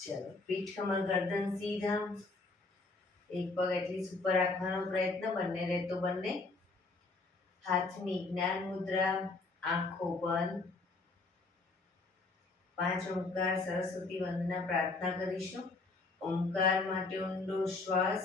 ચલો, પીઠ કમર ગરદન સીધા, એક પગ એટલી ઉપર રાખવાનો પ્રયત્ન, બંને રહેતો બંને. હાથની જ્ઞાન મુદ્રા, આંખો બંધ. 5 ઓમકાર સરસ્વતી વંદના પ્રાર્થના કરીશું. ઓમકાર માટે ઊંડો શ્વાસ.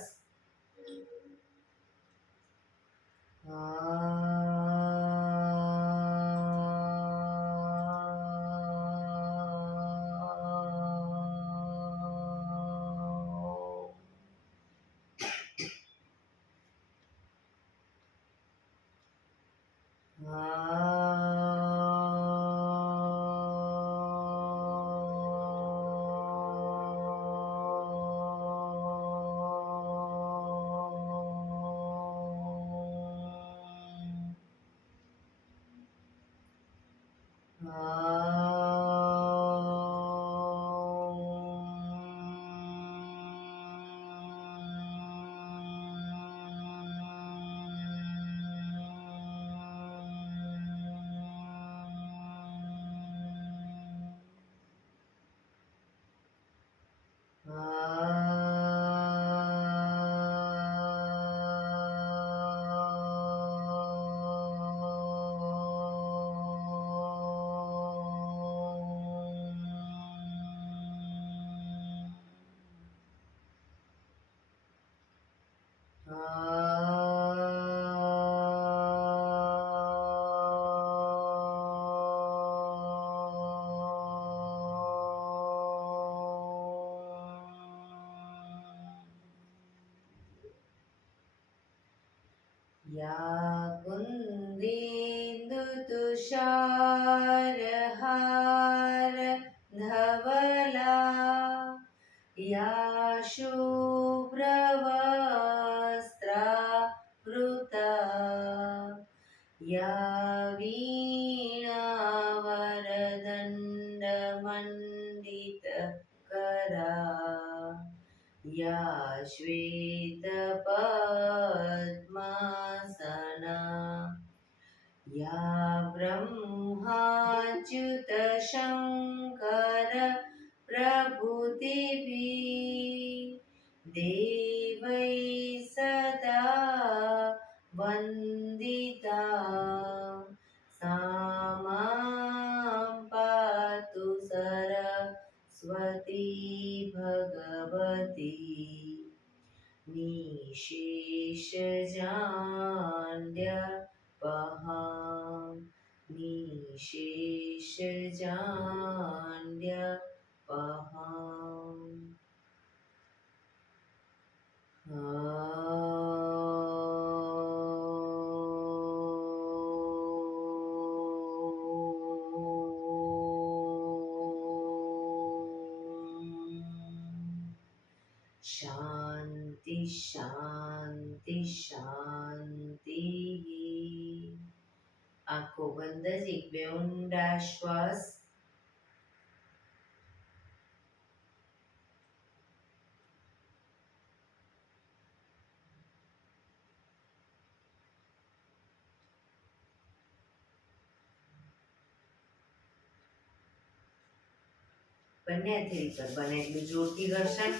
या कुन्देन्दुतुषारहार धवला या शुभ्रवस्त्रावृता या वीणावरदण्डमण्डितकरा या श्वेतपद्मासना या ब्रह्माच्युतशङ्कर प्रभृतिभिः देवैः सदा वन्दिता सा मां पातु सरस्वती भगवती निशेषजाड्यपहा निशेषजाड्यपहा शांति शांति शांति. आंखों बंद જ એક બે ઊંડા શ્વાસ. બંને હથેળી પર બને એટલું જોરથી ઘર્ષણ.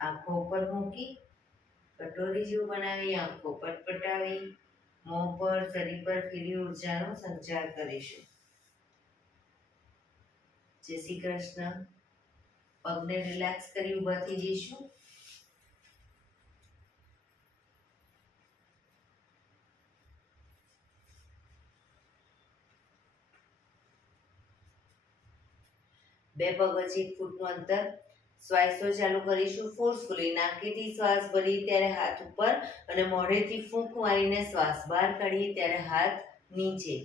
આંખો ઉપર મૂકી કટોરી જેવું બનાવી આંખો પટપટાવી મોં પર શરીર પર ખીલી ઉર્જાનો સંચાર કરીશું. જય શ્રી કૃષ્ણ. પગને રિલેક્સ કરી ઊભા થઈ જઈશું. બે પગ વચ્ચે 1 ફૂટનું અંતર. શ્વાસો ચાલુ કરીશું ફોર્સફુલી. નાકેથી શ્વાસ ભરીએ ત્યારે હાથ ઉપર અને મોઢેથી ફૂંક મારીને શ્વાસ બહાર કાઢીએ ત્યારે હાથ નીચે.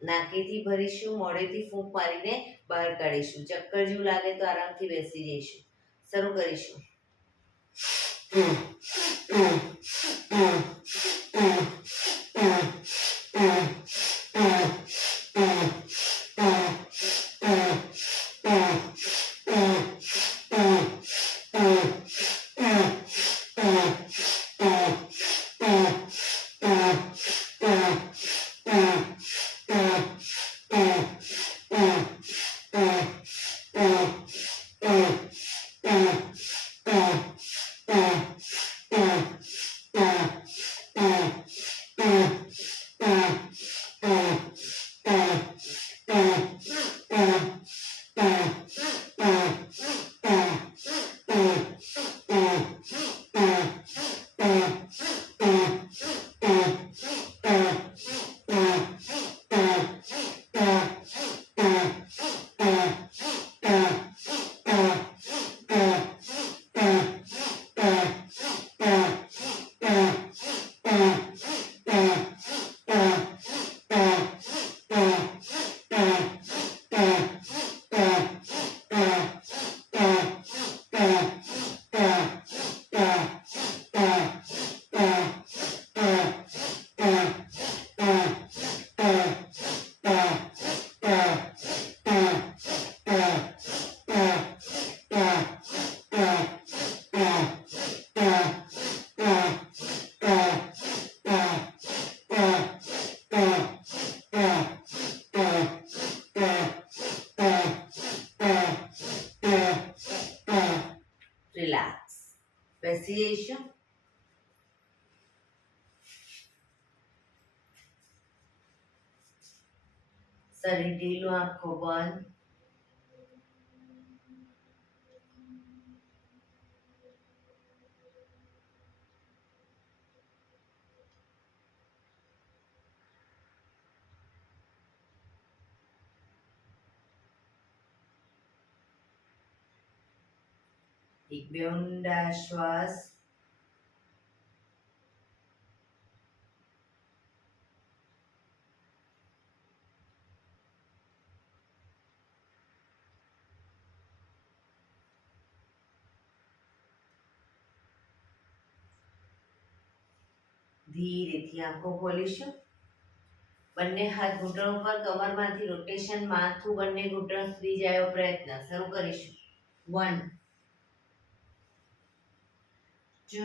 નાકેથી ભરીશું, મોઢેથી ફૂંક મારીને બહાર કાઢીશું. ચક્કર જેવું લાગે તો આરામથી બેસી જઈશું. શરૂ કરીશું. બેસી જઈશું. શરીર ઢીલું, આંખો બંધ. એક બે ઊંડા શ્વાસ. ધીરેથી આંખો ખોલીશું. બંને હાથ ઘૂંટણ ઉપર, કમરમાંથી રોટેશન, માથું બંને ઘૂંટણ સુધી જાય એવો પ્રયત્ન. શરૂ કરીશું. 1 2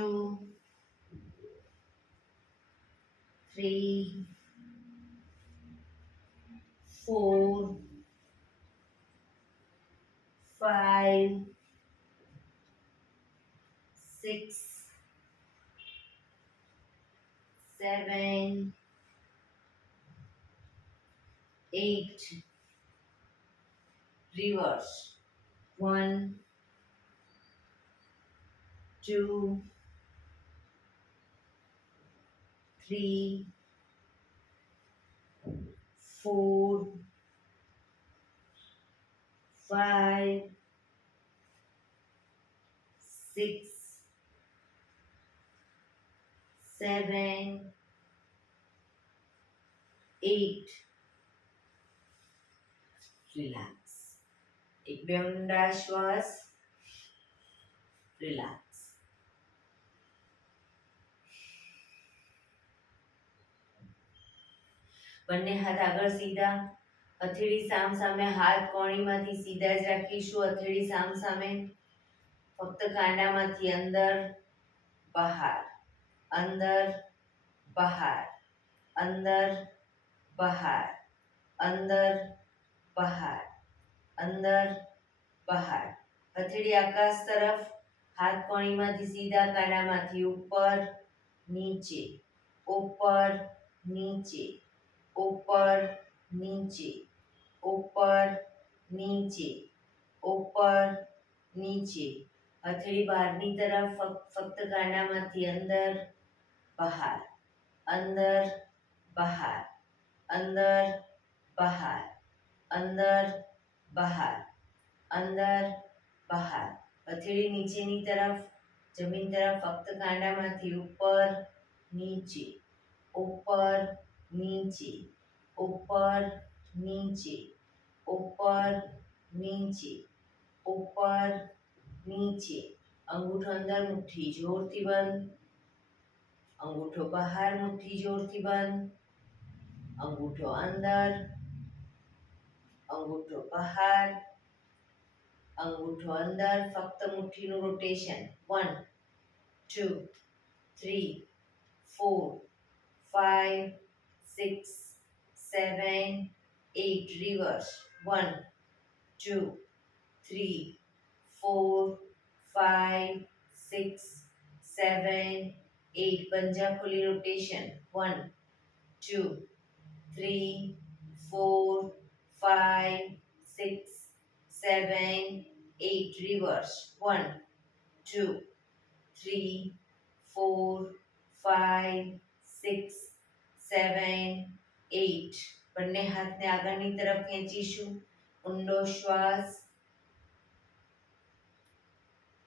3 4 5 6 7 8 reverse. 1 2 3 4 5 6 7 8 રિલેક્સ. એક બે ઊંડા શ્વાસ. રિલેક્સ. બંને હાથ આગળ સીધા. હથેળી સામ સામે, હાથ કોણીમાંથી સીધા જ રાખીશું. હથેળી સામ સામે. ફક્ત કાંડામાંથી અંદર બહાર, અંદર બહાર, અંદર બહાર, અંદર બહાર, અંદર બહાર. હથેળી આકાશ તરફ. હાથ કોણીમાંથી સીધા, કાંડામાંથી ઉપર નીચે, ઉપર નીચે, ઉપર નીચે, ઉપર નીચે, ઉપર નીચે. હથેળી બહારની તરફ. ફક્ત કાંડામાંથી અંદર બહાર, અંદર બહાર, અંદર બહાર, અંદર બહાર, અંદર બહાર. હથેળી નીચેની તરફ, જમીન તરફ. ફક્ત કાંડામાંથી ઉપર નીચે, ઉપર નીચે, ઉપર નીચે, ઉપર નીચે, ઉપર નીચે. અંગૂઠો અંદર, મુઠ્ઠી જોરથી બંધ. અંગૂઠો બહાર, મુઠ્ઠી જોરથી બંધ. અંગૂઠો અંદર, અંગૂઠો બહાર, અંગૂઠો અંદર. ફક્ત મુઠ્ઠીનું રોટેશન. 1 2 3 4 5 6 7 8 reverse. 1 2 3 4 5 6 7 8 પંજા ખોલી રોટેશન. 1 2 3 4 5 6 7 8 reverse. 1 2 3 4 5 6 7 8. બંને હાથને આગળની તરફ ખેંચીશું. ઊંડો શ્વાસ.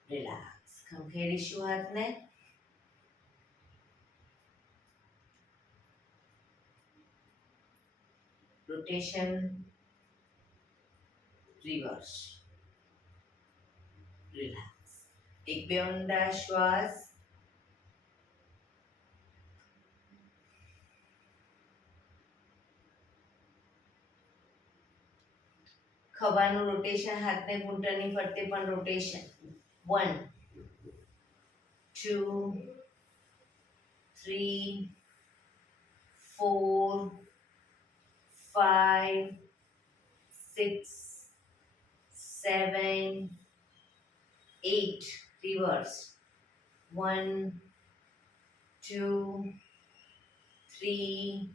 રિલેક્સ. ખંખેરીશું હાથને. રોટેશન. રિવર્સ. રિલેક્સ. એક બે ઊંડા શ્વાસ. ખભાનું રોટેશન. હાથને ઘૂંટણની ફરતે પણ રોટેશન. 1 2 3 4 5 6 7 8 reverse. 1 2 3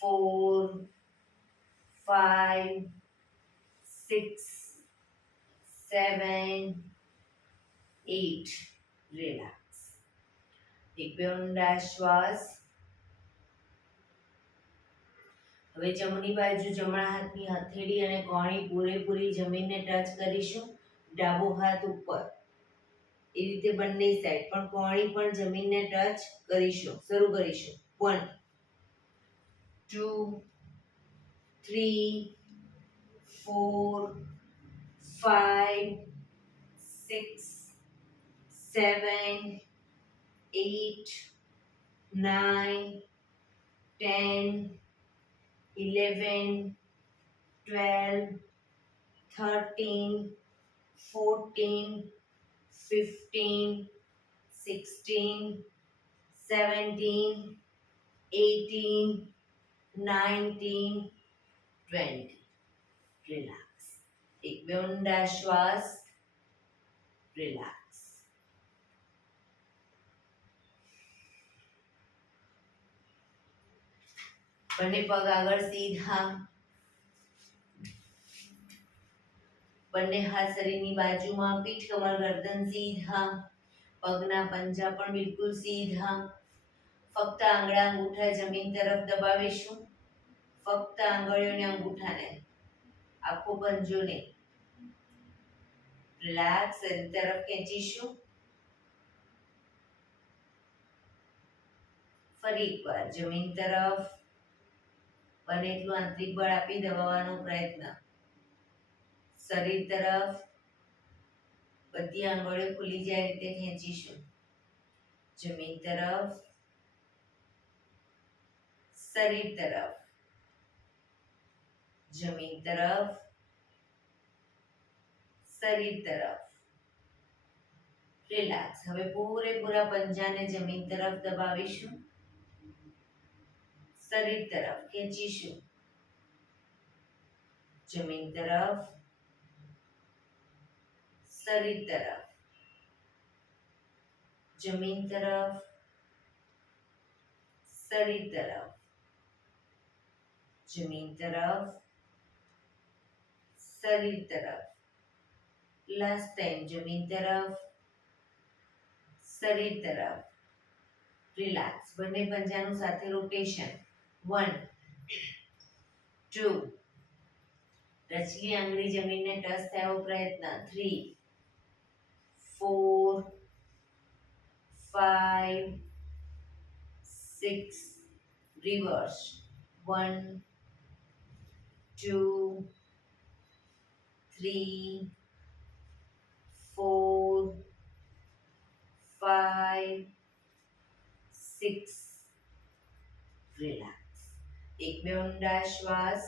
4 5 6 7 8 રિલેક્સ. એક બે ઊંડા શ્વાસ. હવે જમણી બાજુ જમણા હાથની હથેળી અને કોણી પૂરેપૂરી જમીનને ટચ કરીશું. ડાબો હાથ ઉપર. એ રીતે બંને સાઈડ પણ કોણી પણ જમીનને ટચ કરીશું. શરૂ કરીશું. 1 2 3 4 5 6 7 8 9 10 11 12 13 14 15 16 17 18 19 20. રિલેક્સ. એક બે ઊંડા શ્વાસ. રિલેક્સ. બંને પગ આગળ સીધા. બંને હાથ શરીરની બાજુમાં. પીઠ કમર ગરદન સીધા. પગના પંજા પણ બિલકુલ સીધા. ફક્ત આંગળા અંગૂઠા જમીન તરફ દબાવીશું. ફક્ત આંગળીઓને અંગૂઠાને, આખો પંજોને રિલેક્સ શરીર તરફ ખેંચીશું. ફરી એકવાર જમીન તરફ બને એટલું આંતરિક બળ આપી દબાવવાનો પ્રયત્ન. શરીર તરફ બધી આંગળીઓ ખુલી જાય રીતે ખેંચીશું. જમીન તરફ, શરીર તરફ, જમીન તરફ, શરીર તરફ. રિલેક્સ. હવે પૂરેપૂરા પંજાને જમીન તરફ દબાવીશું. શરીર તરફ ખેંચીશું. જમીન તરફ, શરીર તરફ, જમીન તરફ, શરીર તરફ, જમીન તરફ, શરીર તરફ. લાસ્ટ ટાઈમ જમીન તરફ, શરીર તરફ. રિલેક્સ. બંને પંજાનું સાથે રોટેશન. 1 2 રચલી આંગળી જમીનને ટચ થયો પ્રયત્ન. 3 4 5 6 રિવર્સ. 1 2 3 4 5 6. રિલેક્સ. એક બે ઊંડા શ્વાસ.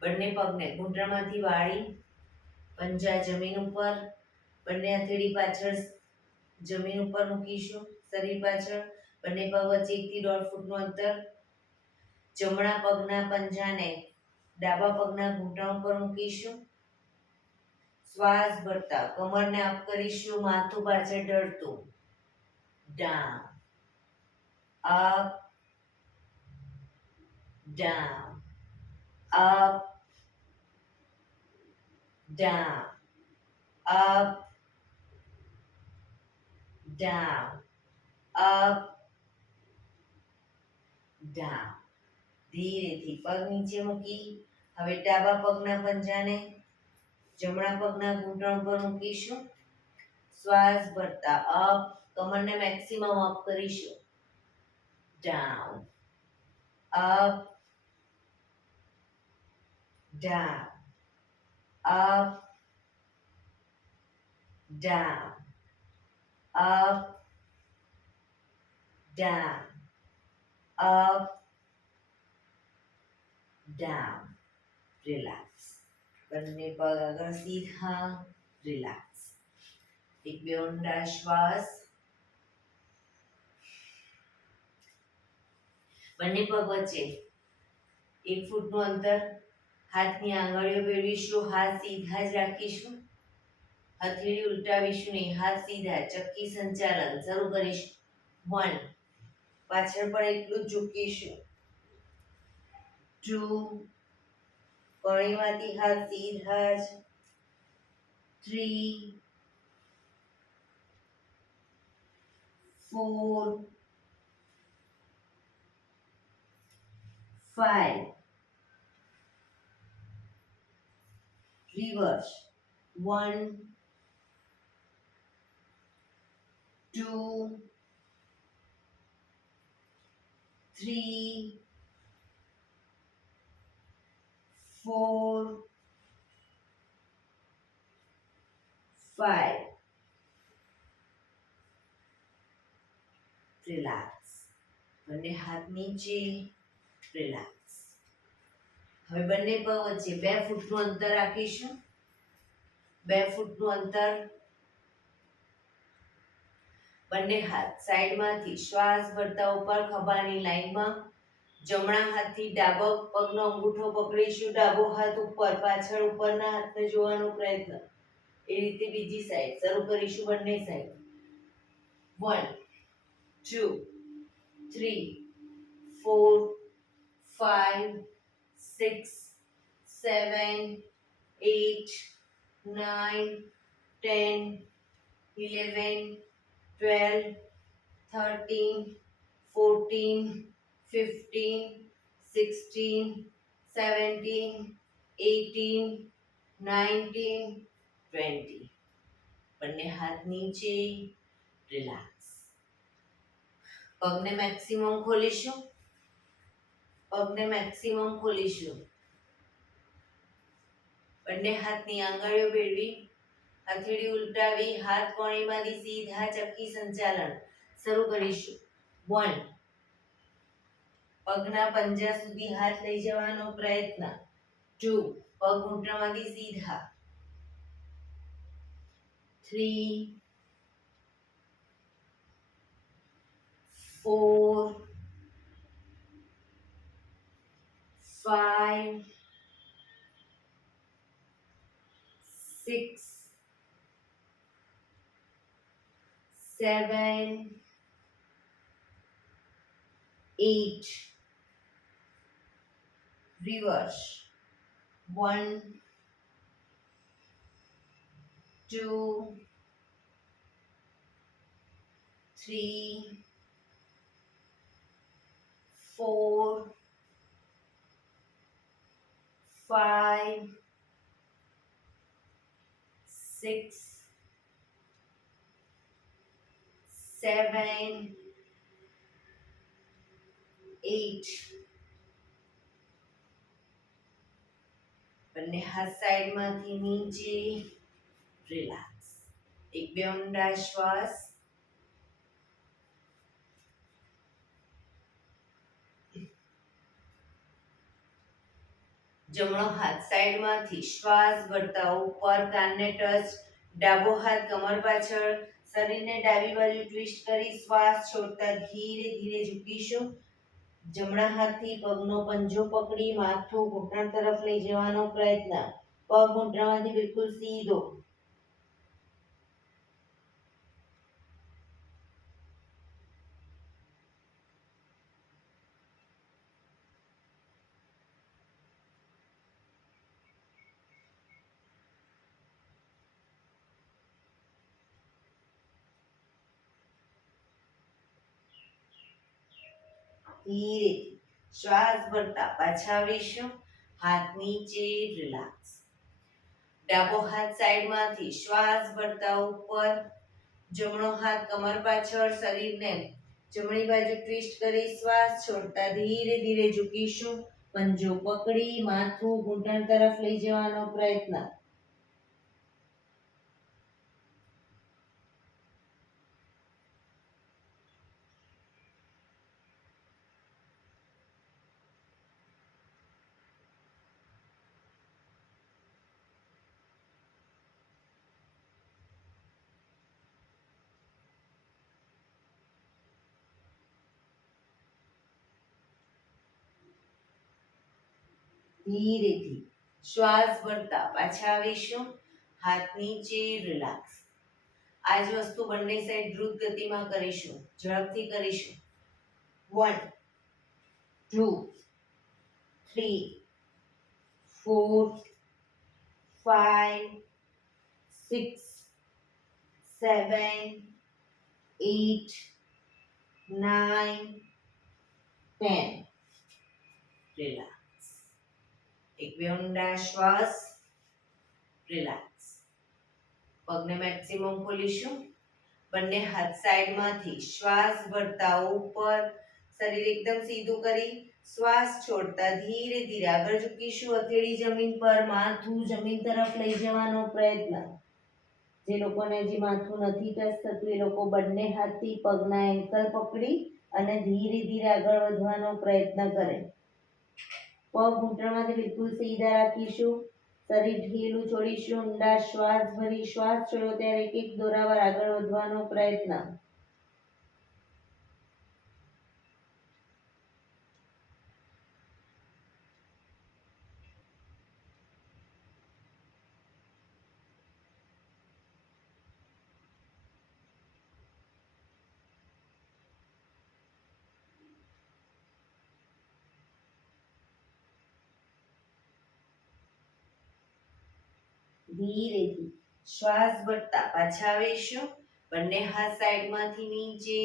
બંને પગને ઘૂંટણમાંથી વાળી પંજા જમીન ઉપર. બંને હથેળી પાછળ જમીન ઉપર મૂકીશું. શરીર પાછળ. બંને પગ વચ્ચે 1 થી 1.5 ફૂટનું અંતર. જમણા પગના પંજાને ડાબા પગના ઘૂંટણ ઉપર મૂકીશું. શ્વાસ ભરતા કમરને અપ કરીશું. માથું પાછળ ઢળતું. Down, up, down, up, down, up, down, up, down. ધીરેથી પગ નીચે મૂકી હવે ડાબા પગના પંજાને જમણા પગના ઘૂંટણ પર મૂકીશું. શ્વાસ ભરતા અપ, કમરને મેક્સિમમ અપ કરીશું. Down, up, down, up, down, up, down, up, down. Relax. બંને પગ આગળ સીધા. રિલેક્સ. એક બે ઊંડા શ્વાસ. બંને પગ વચ્ચે 1 ફૂટનું અંતર, હાથની આંગળીઓ ભેળવીશું, હાથ સીધા જ રાખીશું, હથેળી ઉલટાવીશું નહીં, હાથ સીધા, ચક્કી સંચાલન શરૂ કરીશું. 1, પાછળ પણ એટલું જ ઝૂકીશું. 2, કણીમાંથી હાથ સીધા જ. 3, 4, 5, reverse. 1, 2, 3, 4, 5. રિલેક્સ. બંને હાથ નીચે. રિલેક્સ. હવે બંને પગ વચ્ચે 2 ફૂટનું અંતર રાખીશું. 2 ફૂટનું અંતર. બંને હાથ સાઈડમાંથી શ્વાસ ભરતા ઉપર ખભાની લાઈનમાં. જમણા હાથથી ડાબો પગનો અંગૂઠો પકડીશું, ડાબો હાથ ઉપર, પાછળ ઉપરના હાથને જોવાનો પ્રયત્ન. એ રીતે બીજી સાઈડ શરૂ કરીશું. બંને સાઈડ. 1, 2, 3, 4, 5, 6, 7, 8, 9, 10, 11, 12, 13, 14, 15, 16, 17, 18, 19, 20. બંને હાથ નીચે. રિલેક્સ. પગને મેક્સિમમ ખોલીશું. પગને મેક્સિમમ ખોલીશું. બંને હાથની આંગળીઓ ભેળવી, હથેળી ઉલટાવી, હાથ કોણીમાંથી સીધા ચક્કી સંચાલન શરૂ કરીશું. 1, પગના પંજા સુધી હાથ લઈ જવાનો પ્રયત્ન. 2, પગ ઘૂંટણમાંથી સીધા. 3, 4, 5, 6, 7, 8. Reverse. 1, 2, 3, 4, 5, 6, 7, 8. બંને હાથ સાઈડમાંથી નીચે. રિલેક્સ. 1-2 ઊંડા શ્વાસ. જમણો હાથ સાઈડમાંથી શ્વાસ ભરતા ઉપર, કાનને ટચ. ડાબો હાથ કમર પાછળ, શરીરને ડાબી બાજુ ટ્વિસ્ટ કરી શ્વાસ છોડતા ધીરે ધીરે ઝૂકીશું. જમણા હાથથી પગનો પંજો પકડી માથું ઘૂંટણ તરફ લઈ જવાનો પ્રયત્ન. પગ ઘૂંટણમાંથી બિલકુલ સીધો. ધીરે શ્વાસ ભરતા પાછા આવીશું. હાથ નીચે. રિલેક્સ. ડાબો હાથ સાઈડમાંથી શ્વાસ ભરતા ઉપર, જમણો હાથ કમર પાછળ, શરીરને જમણી બાજુ ટ્વિસ્ટ કરી શ્વાસ છોડતા ધીરે ધીરે ઝૂકીશું. પંજો પકડી માથું ઘૂંટણ તરફ લઈ જવાનો પ્રયત્ન. ધીરેથી શ્વાસ ભરતા પાછા આવીશું. હાથ નીચે, રિલેક્સ. આ જ વસ્તુ બંને સાઈડ દ્રુત ગતિમાં કરીશું, ઝડપથી કરીશું. 1 2 3 4 5 6 7 8 9 10. રિલેક્સ. એક બે ઊંડા શ્વાસ. રિલેક્સ. પગને મેક્સિમમ ખોલીશું. બંને હાથ સાઈડમાંથી શ્વાસ ભરતા ઉપર, શરીર એકદમ સીધું કરી શ્વાસ છોડતા ધીરે ધીરે આગળ ઝૂકીશું. હથેળી જમીન પર, માથું જમીન તરફ લઈ જવાનો પ્રયત્ન. જે લોકોને હજી માથું નથી ટચ થતું એ લોકો બંને હાથથી પગના એન્કલ પકડી અને ધીરે ધીરે આગળ વધવાનો પ્રયત્ન કરે. પગ ઘૂંટણમાંથી બિલકુલ સીધા રાખીશું. શરીર ઢીલું છોડીશું. ઊંડા શ્વાસ ભરી શ્વાસ છોડો ત્યારે એક એક દોરાવાર આગળ વધવાનો પ્રયત્ન. ધીરેથી શ્વાસ ભરતા પાછા આવીશું. બંને હાથ સાઈડમાંથી નીચે.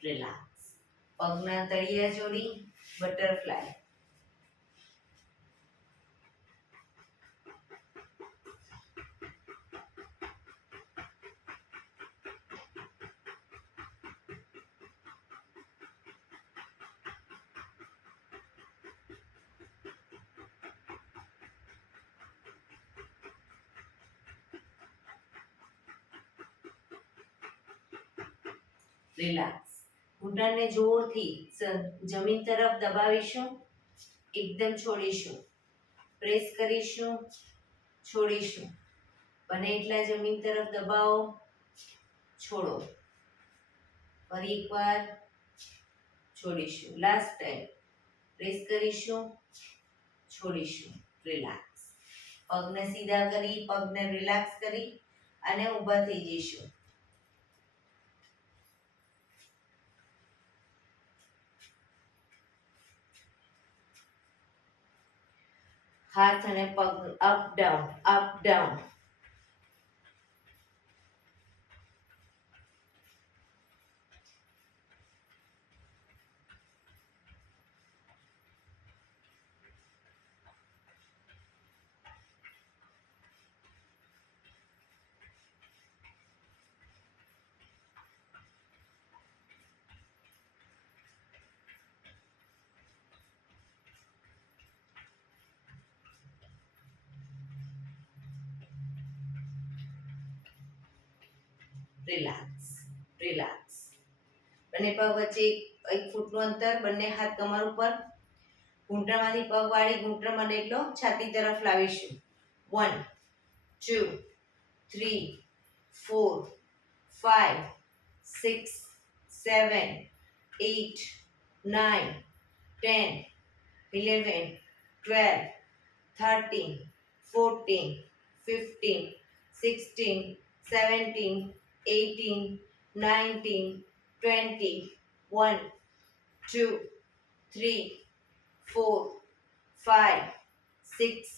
રિલેક્સ. પગના તળિયા જોડી, બટરફ્લાય. રિલેક્સ. ઘૂંટણને જોરથી જમીન તરફ દબાવીશું. એકદમ છોડીશું. પ્રેસ કરીશું, છોડીશું. બને એટલા જમીન તરફ દબાવો, છોડો. ફરી એકવાર છોડીશું. લાસ્ટ ટાઈમ પ્રેસ કરીશું, છોડીશું. રિલેક્સ. પગને સીધા કરી, પગને રિલેક્સ કરી અને ઊભા થઈ જઈશું. હાથ અને પગ up down, up down. Relax, relax. બંને પગ વચ્ચે 1 ફૂટનું અંતર. બંને હાથ કમર ઉપર. ઘૂંટણમાંથી પગ વાળી ઘૂંટણ બને એટલો છાતી તરફ લાવીશું. 1 2 3 4 5 6 7 8 9 10 11 12 13 14 15 16 17 18 19 20 1 2 3 4 5 6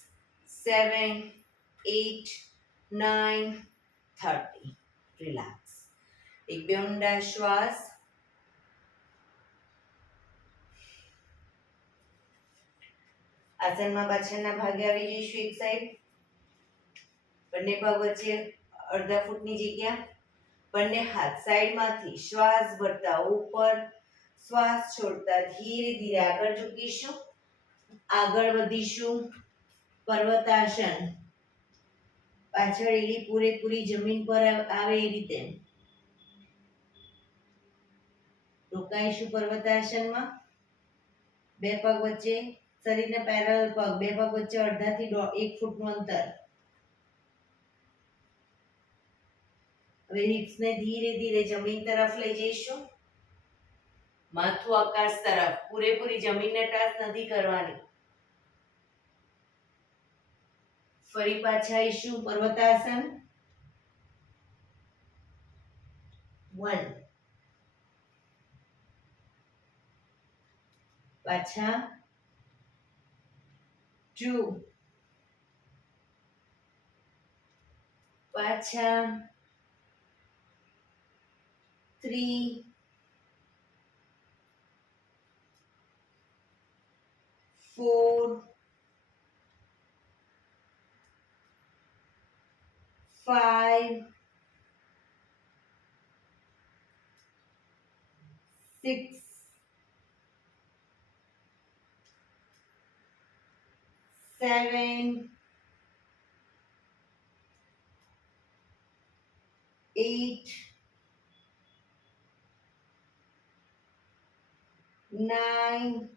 7 8 9 30. રિલેક્સ. એક બે ઊંડા શ્વાસ. આસનમાં પાછળના ભાગે આવી જઈશું. એક સાઈડ. બંને પગ વચ્ચે અડધા ફૂટની જગ્યા. બંને હાથ સાઈડમાંથી શ્વાસ ભરતા ઉપર, શ્વાસ છોડતા ધીરે ધીરે આગળ ઝૂકીશું. આગળ વધીશું. પર્વતાસન. પાછળ એલી પૂરેપૂરી જમીન પર આવે એ રીતે રોકાઈશું પર્વતાસનમાં. બે પગ વચ્ચે, શરીરને પેરેલલ પગ, બે પગ વચ્ચે અડધાથી 1 ફૂટનું અંતર. હવે હિપ્સને ધીરે ધીરે જમીન તરફ લઈ જઈશું. માથું આકાશ તરફ. પૂરેપૂરી જમીનને ટચ નથી કરવાની. ફરી પાછા આવીશું પર્વતાસન 1 પાછા 2 પાછા 3 4 5 6 7 8 9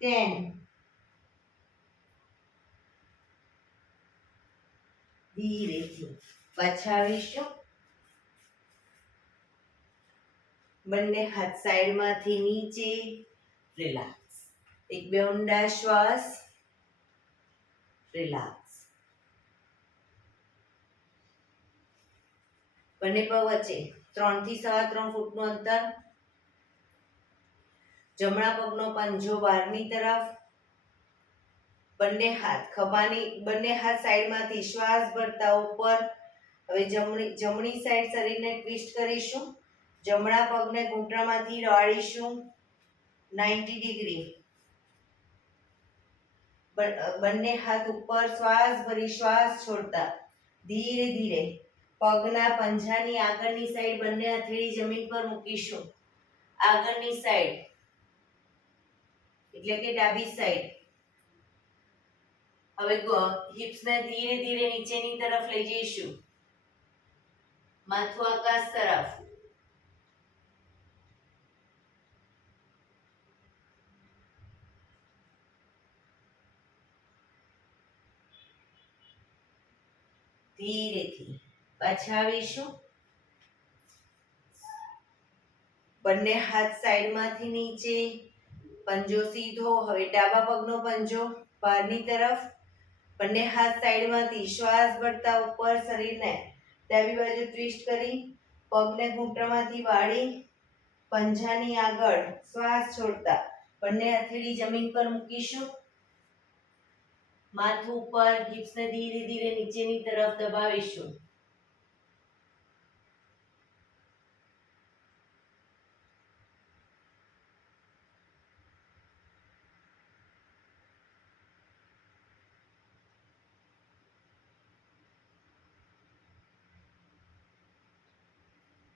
10 ધીરેથી પાછા આવીશું બંને હાથ સાઈડમાંથી નીચે રિલેક્સ એક બે ઊંડા શ્વાસ રિલેક્સ બંને પગ વચ્ચે 3 થી 3.5 ફૂટનું અંતર જમણા પગનો પંજો બહારની તરફ બંને હાથ સાઈડમાંથી શ્વાસ ભરતા ઉપર હવે જમણી સાઈડ શરીરને ટ્વિસ્ટ કરીશું જમણા પગને ઘૂંટણમાંથી વાળીશું 90 ડિગ્રી બંને હાથ ઉપર શ્વાસ ભરી શ્વાસ છોડતા ધીરે ધીરે પગના પંજાની આગળની સાઈડ બંને હથેળી જમીન પર મૂકીશું આગળની સાઈડ એટલે કે ડાબી સાઈડ હવે હિપ્સને ધીરે ધીરે નીચેની તરફ લઈ જઈશું માથું આકાશ તરફ ધીરેથી પાછા આવીશું બંને હાથ સાઈડમાંથી નીચે પંજો સીધો હવે ડાબા પગનો પંજો બહારની તરફ બંને હાથ સાઈડમાંથી શ્વાસ ભરતા ઉપર શરીરને ડાબી બાજુ ટ્વિસ્ટ કરી પગને ઘૂંટણમાંથી વાળી પંજાની આગળ શ્વાસ છોડતા બંને હથેળી જમીન પર મૂકીશું માથું ઉપર હિપ્સને ધીરે ધીરે નીચેની તરફ દબાવીશું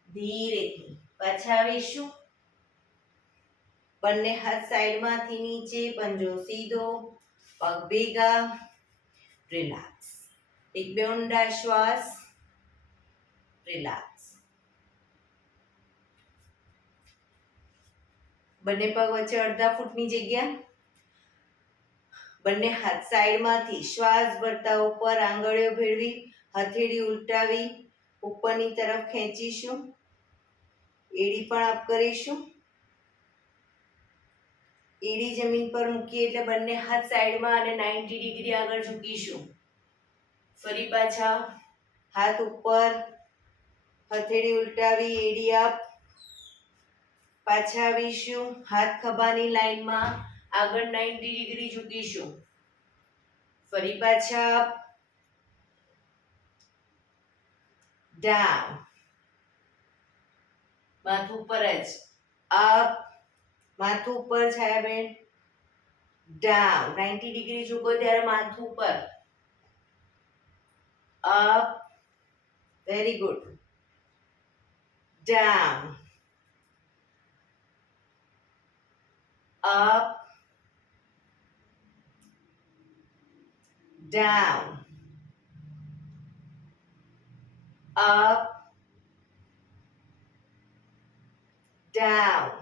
ધીરેથી પાછા આવીશું બંને હાથ સાઈડમાંથી નીચે પંજો સીધો પગ ભેગા રિલેક્સ એક બે ઊંડા શ્વાસ રિલેક્સ બંને પગ વચ્ચે અડધા ફૂટની જગ્યા બંને હાથ સાઈડમાંથી શ્વાસ ભરતા ઉપર આંગળીઓ ભેળવી હથેળી ઉલટાવી ઉપરની તરફ ખેંચીશું એડી પણ અપ કરીશું એડી જમીન પર મૂકીએ એટલે બંને હાથ સાઈડમાં અને 90 ડિગ્રી આગળ ઝૂકીશું ફરી પાછા હાથ ઉપર હથેળી ઉલટાવી એડી અપ પાછા આવીશું હાથ ખભાની લાઈનમાં આગળ 90 ડિગ્રી ઝૂકીશું ફરી પાછા અપ ડાઉન માથું ઉપર જ અપ માથું ઉપર છાયાબેન ડાઉન 90 ડિગ્રી ઝૂકો ત્યારે માથું ઉપર up very good down up down up down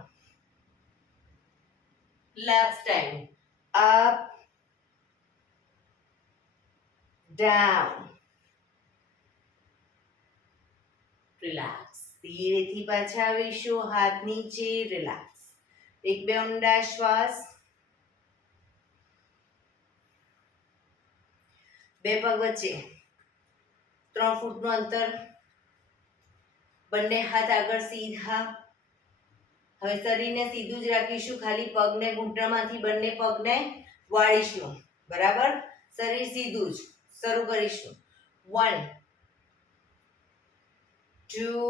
last time up down relax ધીરેથી પાછા આવીશું હાથ નીચે રિલેક્સ એક બે ઊંડા શ્વાસ બે પગ વચ્ચે 3 ફૂટનું અંતર, બંને હાથ આગળ સીધા. હવે શરીરને સીધું જ રાખીશું, ખાલી પગને ઘૂંટણમાંથી બંને પગને વાળીશું. બરાબર, શરીર સીધું જ. શરૂ કરીશું. 1 2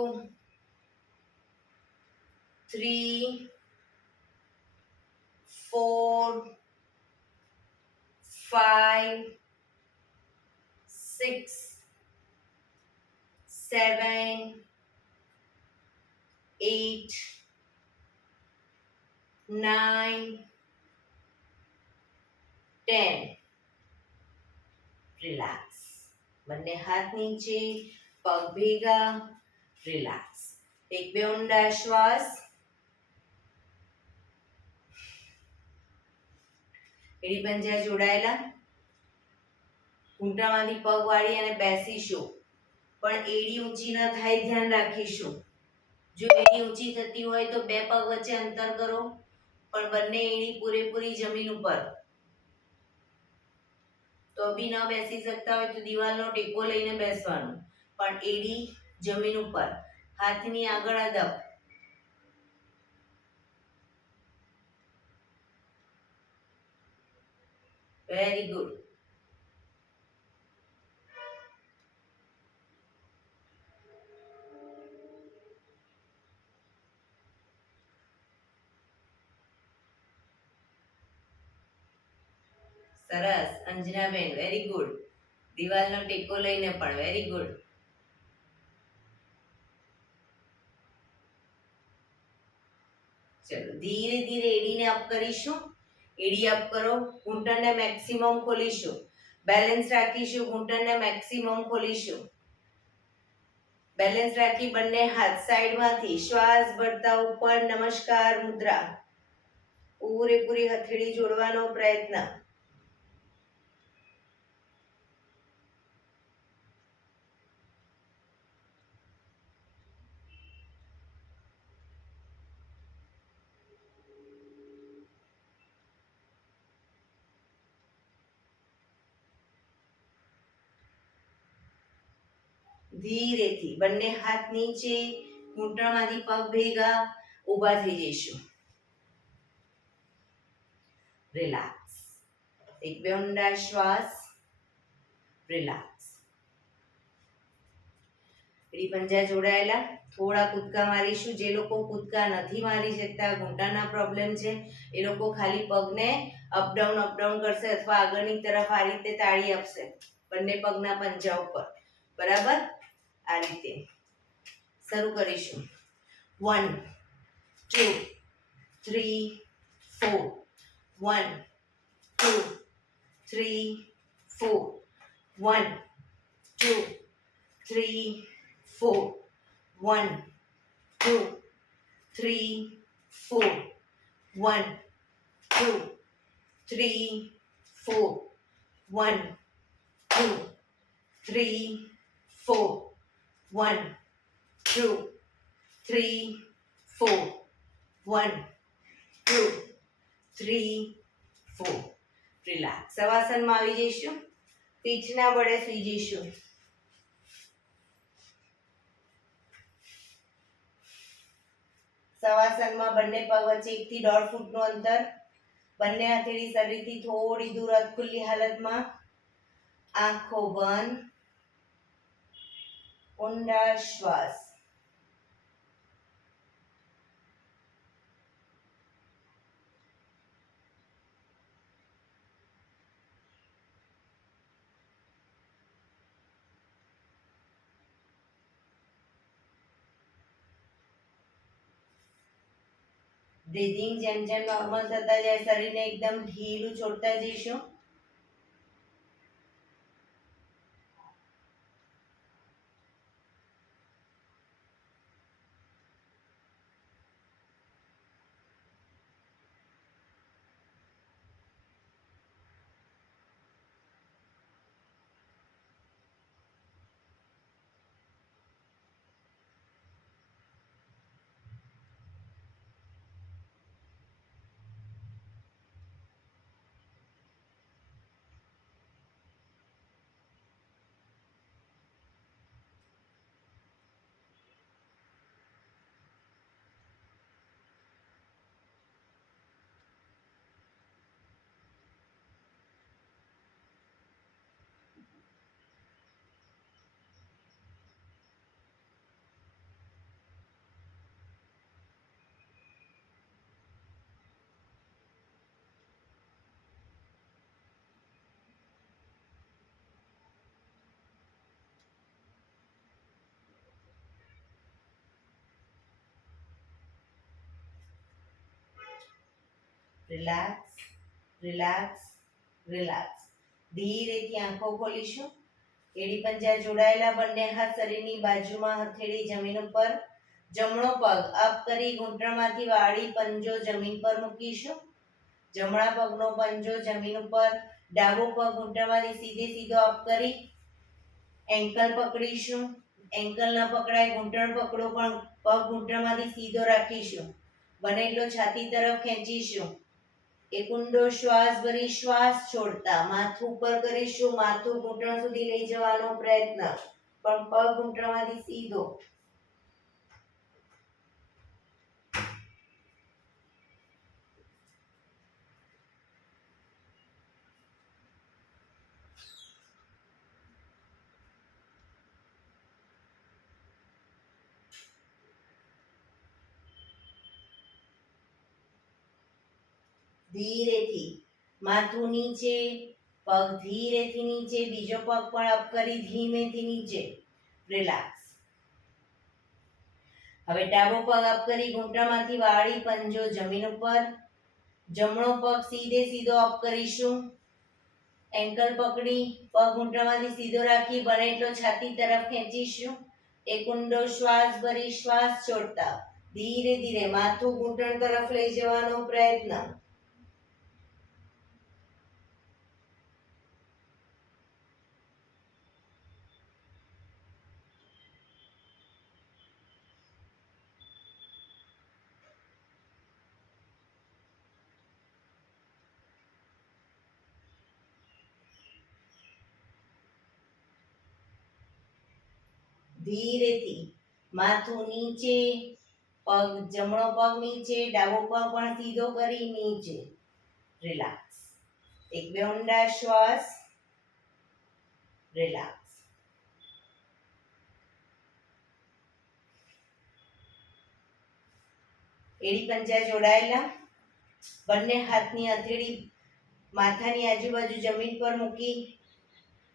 3 4 5 6 7 8 9 10. રિલેક્સ. બંને હાથ નીચે, પગ ભેગા. રિલેક્સ. એક બે ઊંડા શ્વાસ. એડી પંજા જોડાયેલા. ઘૂંટણમાંથી પગ વાળી અને બેસીશું, પણ એડી ઊંચી ન થાય ધ્યાન રાખીશું. જો એડી ઊંચી થતી હોય તો બે પગ વચ્ચે અંતર કરો, પણ બંને એડી પૂરેપૂરી જમીન ઉપર. તો બી ન બેસી શકતા હોય તો દિવાલનો ટેકો લઈને બેસવાનું, પણ એડી જમીન ઉપર, હાથની આગળ અદબ. Very good. સરસ અંજનાબેન, વેરી ગુડ. દિવાલનો ટેકો લઈને પણ વેરી ગુડ. ચલો ધીરે ધીરે એડીને અપ કરીશું. એડી અપ કરો, ઘૂંટણને મેક્સિમમ ખોલીશું. બેલેન્સ રાખીશું, ઘૂંટણને મેક્સિમમ ખોલીશું. બેલેન્સ રાખી બંને હાથ સાઈડમાંથી શ્વાસ ભરતા ઉપર નમસ્કાર મુદ્રા. પૂરેપૂરી હથેળી જોડવાનો પ્રયત્ન. ધીરેથી બંને હાથ નીચે, ઘૂંટણમાંથી પગ ભેગા. ઊભા થઈ જઈશું. રિલેક્સ. એક બે ઊંડા શ્વાસ. રિલેક્સ. એડી પંજા જોડાયેલા. થોડા કૂદકા મારીશું. જે લોકો કૂદકા નથી મારી શકતા, ઘૂંટણના પ્રોબ્લેમ છે, એ લોકો ખાલી પગને અપડાઉન કરશે અથવા આગળની તરફ આ રીતે તાળી આપશે બંને પગના પંજા ઉપર. બરાબર, આ રીતે શરૂ કરીશું. 1 2 3 4. 1 2 3 4. 1 2 3 4. 1 2 3 4. 1 2 3 4. 1 2 3 4. 1 2 3 4. 1 2 3 4. રિલેક્સ. શવાસનમાં આવી જઈશું. પીઠના બળે સૂઈ જઈશું. શવાસનમાં બંને પગ વચ્ચે 1 થી 1.5 ફૂટનું અંતર. બંને હથેળી શરીરથી થોડી દૂર અધખુલ્લી હાલતમાં. આંખો બંધ. ઊંડા શ્વાસ. બ્રીધિંગ જેમ જેમ નોર્મલ થતા જાય શરીરને એકદમ ઢીલું છોડતા જઈશું. Relax, relax, relax. ધીરેથી આંખો ખોલીશું. એડી પંજા જોડાયેલા, બંને હાથ શરીરની બાજુમાં, હથેળી જમીન ઉપર. જમણો પગ અપ કરી ઘૂંટણમાંથી વાળી પંજો જમીન પર મૂકીશું. જમણા પગનો પંજો જમીન ઉપર. ડાબો પગ ઘૂંટણમાંથી સીધે સીધો અપ કરી એન્કલ પકડીશું. એન્કલ ન પકડાય, ઘૂંટણ પકડો, પણ પગ ઘૂંટણમાંથી સીધો રાખીશું. બને એટલો છાતી તરફ ખેંચીશું. એક ઊંડો શ્વાસ ભરી શ્વાસ છોડતા માથું ઉપર કરીશું. માથું ઘૂંટણ સુધી લઈ જવાનો પ્રયત્ન, પણ પગ ઘૂંટણમાંથી સીધો. ધીરેથી માથું નીચે, પગ ધીરેથી નીચે, બીજો પગ પણ અપ કરી ધીમેથી નીચે. રિલેક્સ. હવે ડાબો પગ અપ કરી ઘૂંટણમાંથી વાળી પંજો જમીન ઉપર. જમણો પગ સીધે સીધો અપ કરીશું. એન્કલ પકડી પગ ઘૂંટણમાંથી સીધો રાખી બને એટલો છાતી તરફ ખેંચીશું. એક ઊંડો શ્વાસ ભરી શ્વાસ છોડતા ધીરે ધીરે માથું ઘૂંટણ તરફ લઈ જવાનો પ્રયત્ન. ધીરેથી માથું નીચે, પગ જમણો પગ નીચે, ડાબો પગ પણ સીધો કરી નીચે. રિલેક્સ. એક બે ઊંડા શ્વાસ. રિલેક્સ. એડી પંજા જોડાયેલા, બંને હાથની હથેળી માથાની આજુબાજુ જમીન પર મૂકી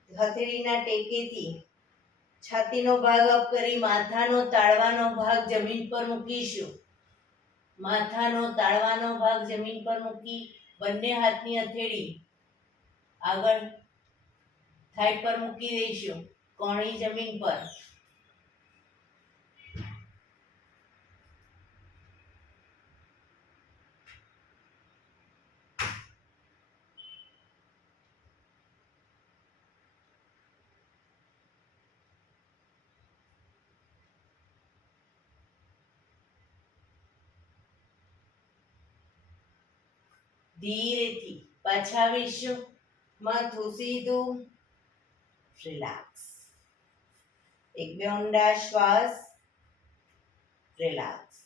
હથેળીના ટેકેથી છાતીનો ભાગ અપ કરી માથાનો તાળવાનો ભાગ જમીન પર મૂકીશું. માથાનો તાળવાનો ભાગ જમીન પર મૂકી બંને હાથની હથેળી આગળ થાઈ પર મૂકી દઈશું. કોણી જમીન પર. ધીરેથી પાછા આવીશું. માથું સીધું. રિલેક્સ. એક બે ઊંડા શ્વાસ. રિલેક્સ.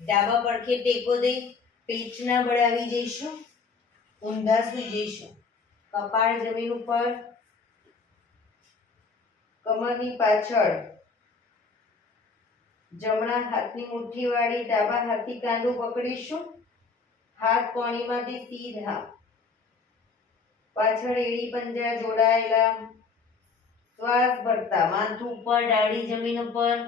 ડાબા પડખે ટેકો દઈ પેટના બળે આવી જઈશું. ઊંધા સુઈ જઈશું. કપાળ જમીન ઉપર, કમરની પાછળ. જમણા હાથની મુઠ્ઠી વાળી ડાબા હાથથી કાંડું પકડીશું. હાથ કોણીમાંથી સીધા. પાછળ એડી પંજા જોડાયેલા. શ્વાસ ભરતા માથું ઉપર, ડાળી જમીન ઉપર.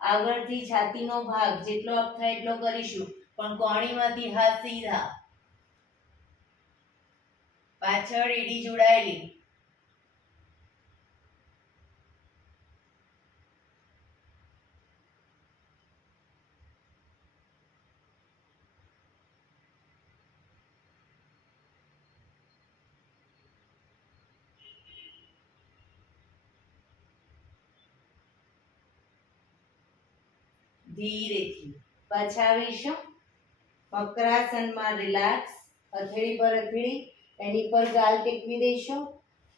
આગળથી છાતીનો ભાગ જેટલો અપ થાય એટલો કરીશું, પણ કોણીમાંથી હાથ સીધા. પાછળ એડી જોડાયેલી. ધીરેથી પાછા આવીશું. મકરાસનમાં રિલેક્સ. હથેળી પર હથેળી એની પર ગાલ ટેકવી દઈશું.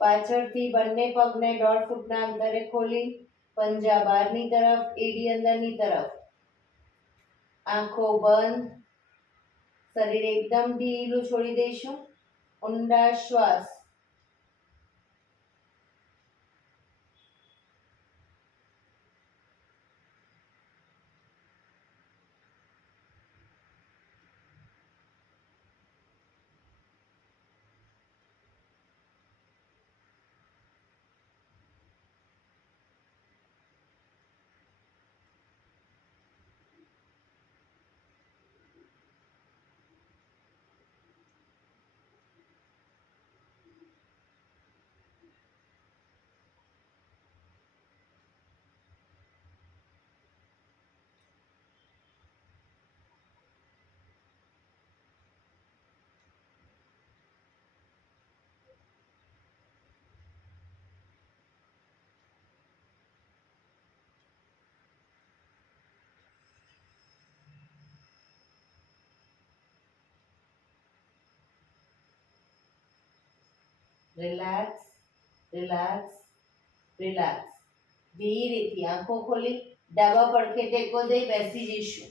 પાછળથી બંને પગને 1.5 ફૂટના અંતરે ખોલી પંજા બહારની તરફ, એડી અંદરની તરફ. આંખો બંધ. શરીર એકદમ ઢીલું છોડી દઈશું. ઊંડા શ્વાસ. Relax, relax, relax. ધીરેથી આંખો ખોલી ડાબા પડખે ટેકો દઈ બેસી જઈશું.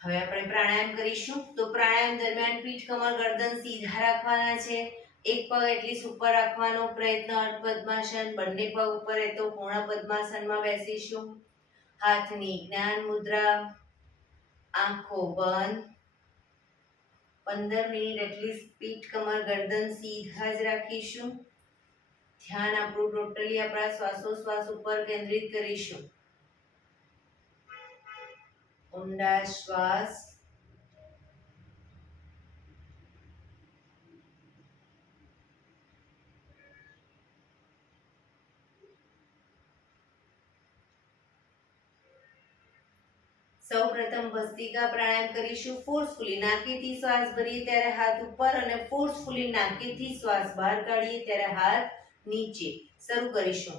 હવે આપણે પ્રાણાયામ કરીશું. તો પ્રાણાયામ દરમિયાન પીઠ, કમર, ગરદન સીધા રાખવાના છે. એક પગ એટલીસ્ટ ઉપર રાખવાનો પ્રયત્ન, અર્ધ પદ્માસન. બંને પગ ઉપર રહેતો પૂર્ણ પદ્માસનમાં બેસીશું. હાથની જ્ઞાન મુદ્રા, આંખો બંધ. 15 મિનિટ એટલીસ્ટ પીઠ, કમર, ગરદન સીધા જ રાખીશું. ધ્યાન આપણું ટોટલી આપણા શ્વાસોશ્વાસ ઉપર કેન્દ્રિત કરીશું. ઊંડા શ્વાસ, સૌપ્રથમ ભસ્ત્રિકા પ્રાણાયામ કરીશું. ફોર્સફુલી નાકેથી શ્વાસ ભરીએ ત્યારે હાથ ઉપર અને ફોર્સફુલી નાકેથી શ્વાસ બહાર કાઢીએ ત્યારે હાથ નીચે. શરૂ કરીશું.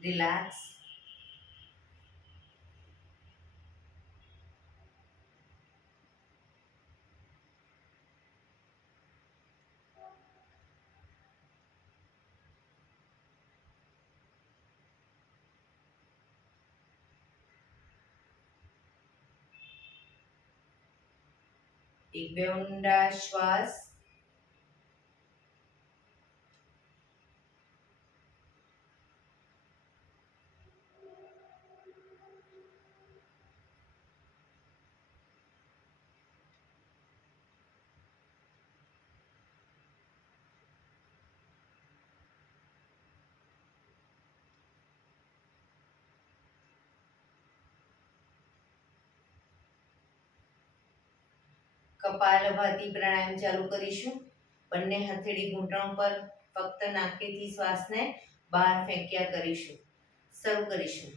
રિલેક્સ. એક બે ઊંડા શ્વાસ. કપાલભાતી પ્રાણાયામ ચાલુ કરીશું. બંને હથેળી ઘૂંટણ પર ફક્ત નાકેથી શ્વાસને બહાર ફેંક્યા કરીશું. શરૂ કરીશું.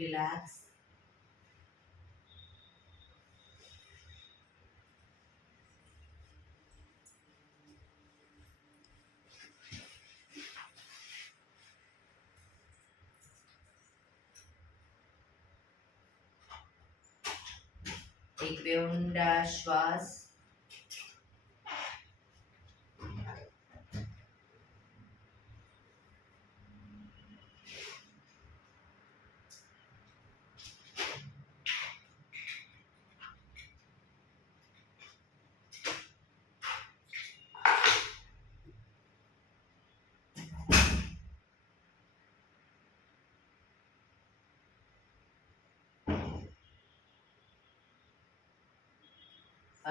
રિલેક્સ. એક બે ઊંડા શ્વાસ.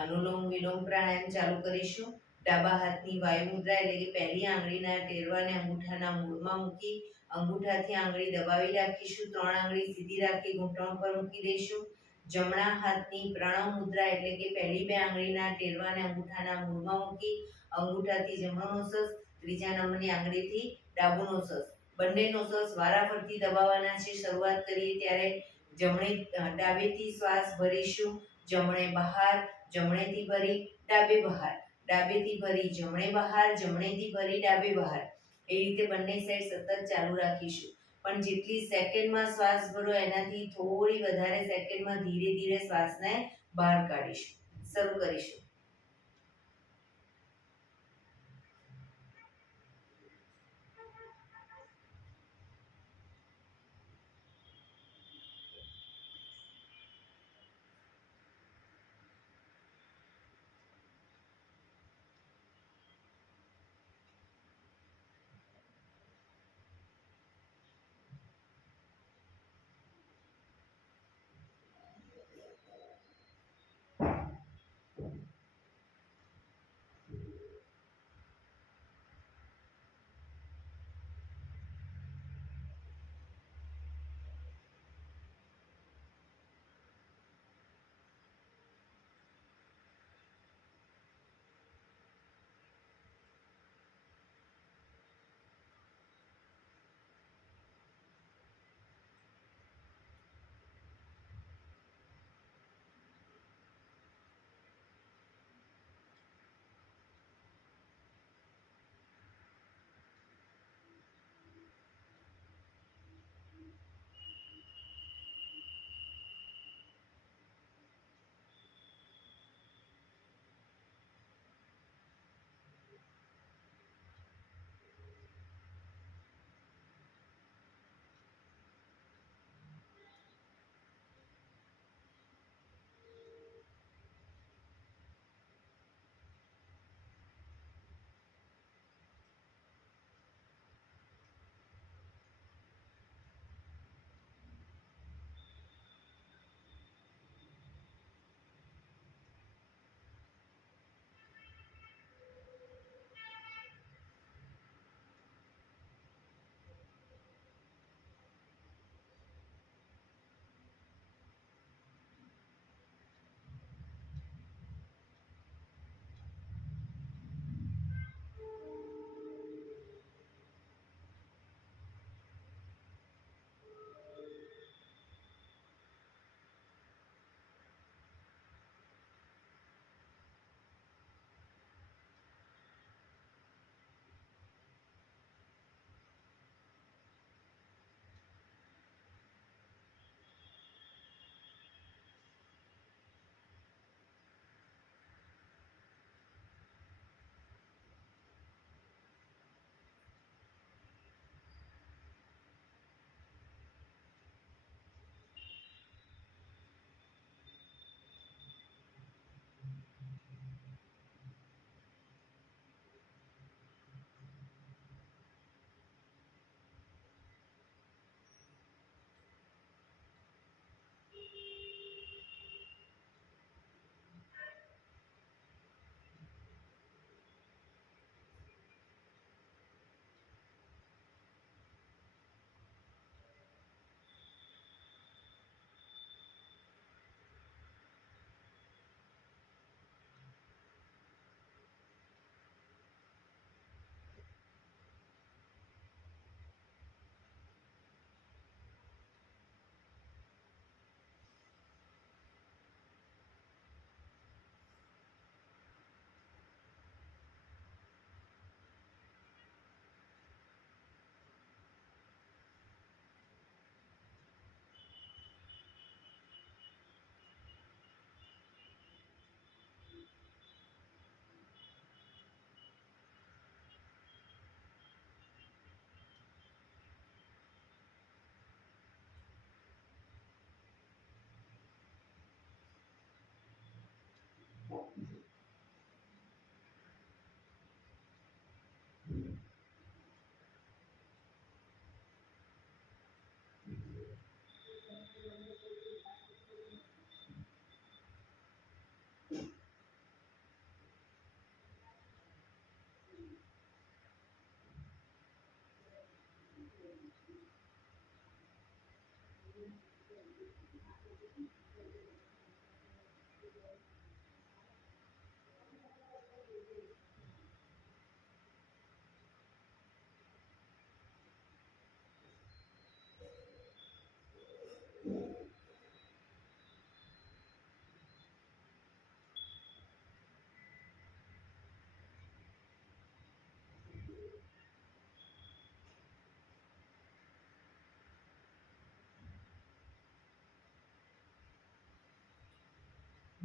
અનુલોમ વિલોમ પ્રાણાયામ ચાલુ કરીશું. ડાબા હાથની વાયુ મુદ્રા એટલે કે પહેલી આંગળીના ટેરવાને અંગૂઠાના મૂળમાં મૂકી અંગૂઠાથી આંગળી દબાવી રાખીશું. 3 આંગળી સીધી રાખી ઘૂંટણ પર મૂકી દઈશું. જમણા હાથની પ્રણવ મુદ્રા એટલે કે પહેલી 2 આંગળીના ટેરવાને અંગૂઠાના મૂળમાં મૂકી અંગૂઠાથી જમણો નોસસ, ત્રીજા નંબરની આંગળીથી ડાબુ નોસસ, બંને નોસસ વારાફરતી દબાવવાના છે. શરૂઆત કરીએ ત્યારે ડાબેથી શ્વાસ ભરીશું, જમણે બહાર, જમણેથી ભરી ડાબે બહાર, ડાબેથી ભરી જમણે બહાર, જમણેથી ભરી ડાબે બહાર. એ રીતે બંને સાઈડ સતત ચાલુ રાખીશું. પણ જેટલી સેકન્ડમાં શ્વાસ ભરો એનાથી થોડી વધારે સેકન્ડમાં ધીરે ધીરે શ્વાસને બહાર કાઢીશું. શરૂ કરીશું.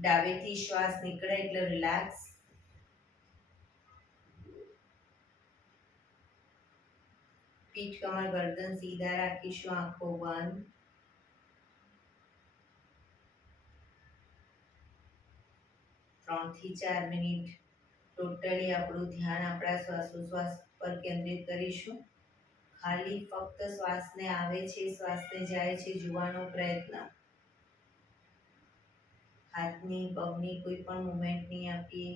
ડાબેથી શ્વાસ નીકળે એટલે રિલેક્સ. પીઠ કમર ગરદન સીધા રાખીશું, આંખો બંધ. 3 થી 4 મિનિટ ટોટલી આપણું ધ્યાન આપણા શ્વાસોશ્વાસ પર કેન્દ્રિત કરીશું. ખાલી ફક્ત શ્વાસને આવે છે, શ્વાસને જાય છે જોવાનો પ્રયત્ન. હાથની પગની કોઈ પણ મુવમેન્ટ નહીં આપીએ.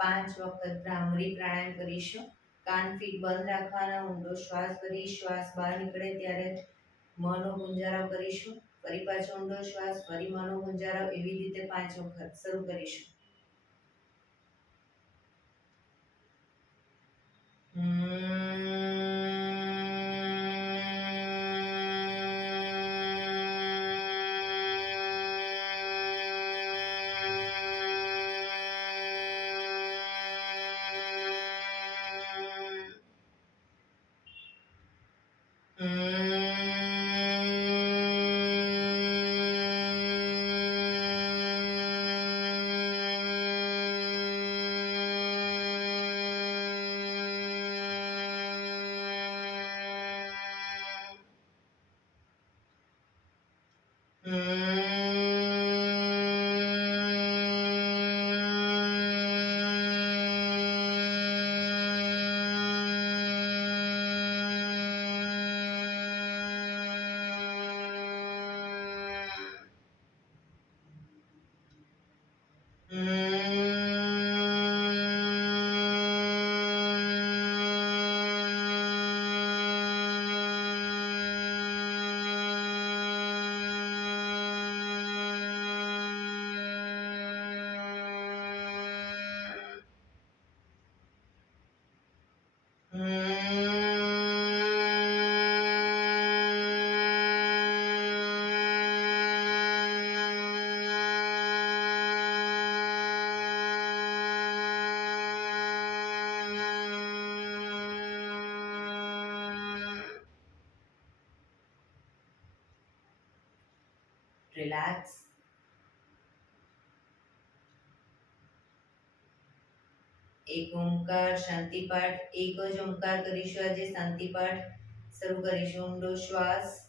પાંચ વખત ભ્રામરી પ્રાણાયામ કરીશું. કાન ફીટ બંધ રાખવાના, ઊંડો શ્વાસ ભરી શ્વાસ બહાર નીકળે ત્યારે મનો ગુંજારો કરીશું. ફરી પાછો ઊંડો શ્વાસ, ફરી મનો ગુંજારો, એવી રીતે 5 વખત શરૂ કરીશું. રિલેક્સ. એક ઓમકાર શાંતિપાઠ. એક જ ઓમકાર કરીશું આજે શાંતિપાઠ. શરૂ કરીશું. ઊંડો શ્વાસ.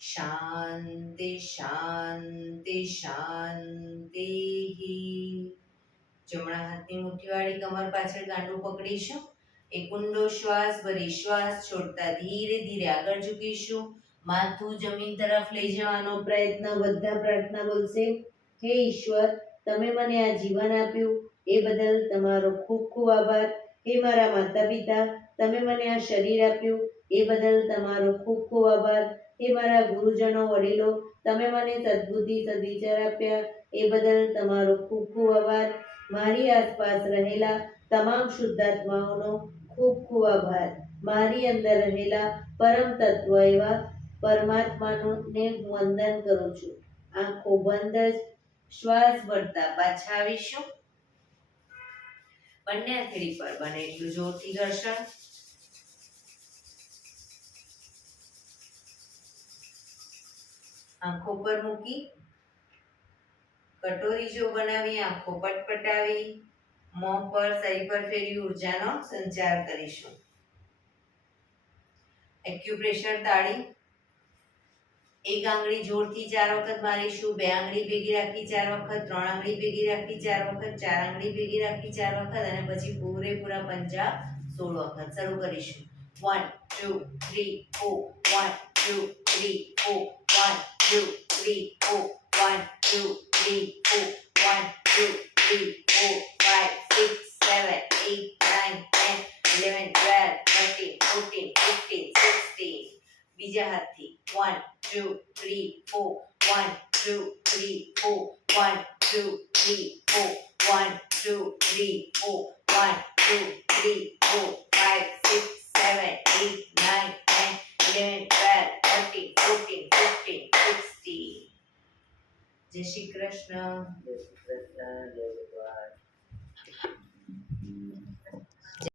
શાંતિ શાંતિ શાંતિ. જમણા હાથની મુઠ્ઠીવાળી કમર પાછળ ગાંડું પકડીશું. એક ઊંડો શ્વાસ ભરી શ્વાસ છોડતા ધીરે ધીરે આગળ ઝૂકીશું. માથું જમીન તરફ લઈ જવાનો પ્રયત્ન. બધા પ્રાર્થના બોલશે. હે ઈશ્વર, તમે મને આ જીવન આપ્યું એ બદલ તમારો ખૂબ ખૂબ આભાર. હે મારા માતા પિતા, તમે મને આ શરીર આપ્યું એ બદલ તમારો ખૂબ ખૂબ આભાર. હે મારા ગુરુજનો વડીલો, તમે મને સદબુદ્ધિ સદવિચાર આપ્યા એ બદલ તમારો ખૂબ ખૂબ આભાર. મારી આસપાસ રહેલા તમામ શુદ્ધાત્માઓનો ખૂબ ખૂબ આભાર. મારી અંદર રહેલા પરમ તત્વ એવા પરમાત્માનું ને હું વંદન કરું છું. આંખો બંધ જ શ્વાસ ભરતા પાછા આવીશું. બંને હથેળી પર બને એટલું જોરથી ઘર્ષણ. આંખો પર મૂકી કટોરી જો બનાવી આંખો પટપટાવી મોં પર શરીર પર ફેરવી ઉર્જાનો સંચાર કરીશું. એક્યુપ્રેશર તાળી. એક આંગળી જોરથી 4 વખત મારીશું. 2 આંગળી ભેગી રાખી 4 વખત. 3 આંગળી ભેગી રાખી 4 વખત. 4 આંગળી ભેગી રાખી 4 વખત અને પછી પૂરેપૂરા પંજા 16 વખત. શરૂ કરીશું. 1 2 3 4 1 2 3 4 1 2 3 4 1 2 3 4 1 2 3 4 5 6 7 8 9 10 11 12 13 14 15 16. બીજા હાથથી 1 2 3 4 1 2 3 4 1 2 3 4 1 2 3 4 1 2 3 4 5 6 7 8 9 10 11 12 13 14 15 16. જય શ્રી કૃષ્ણ. જય શ્રી કૃષ્ણ.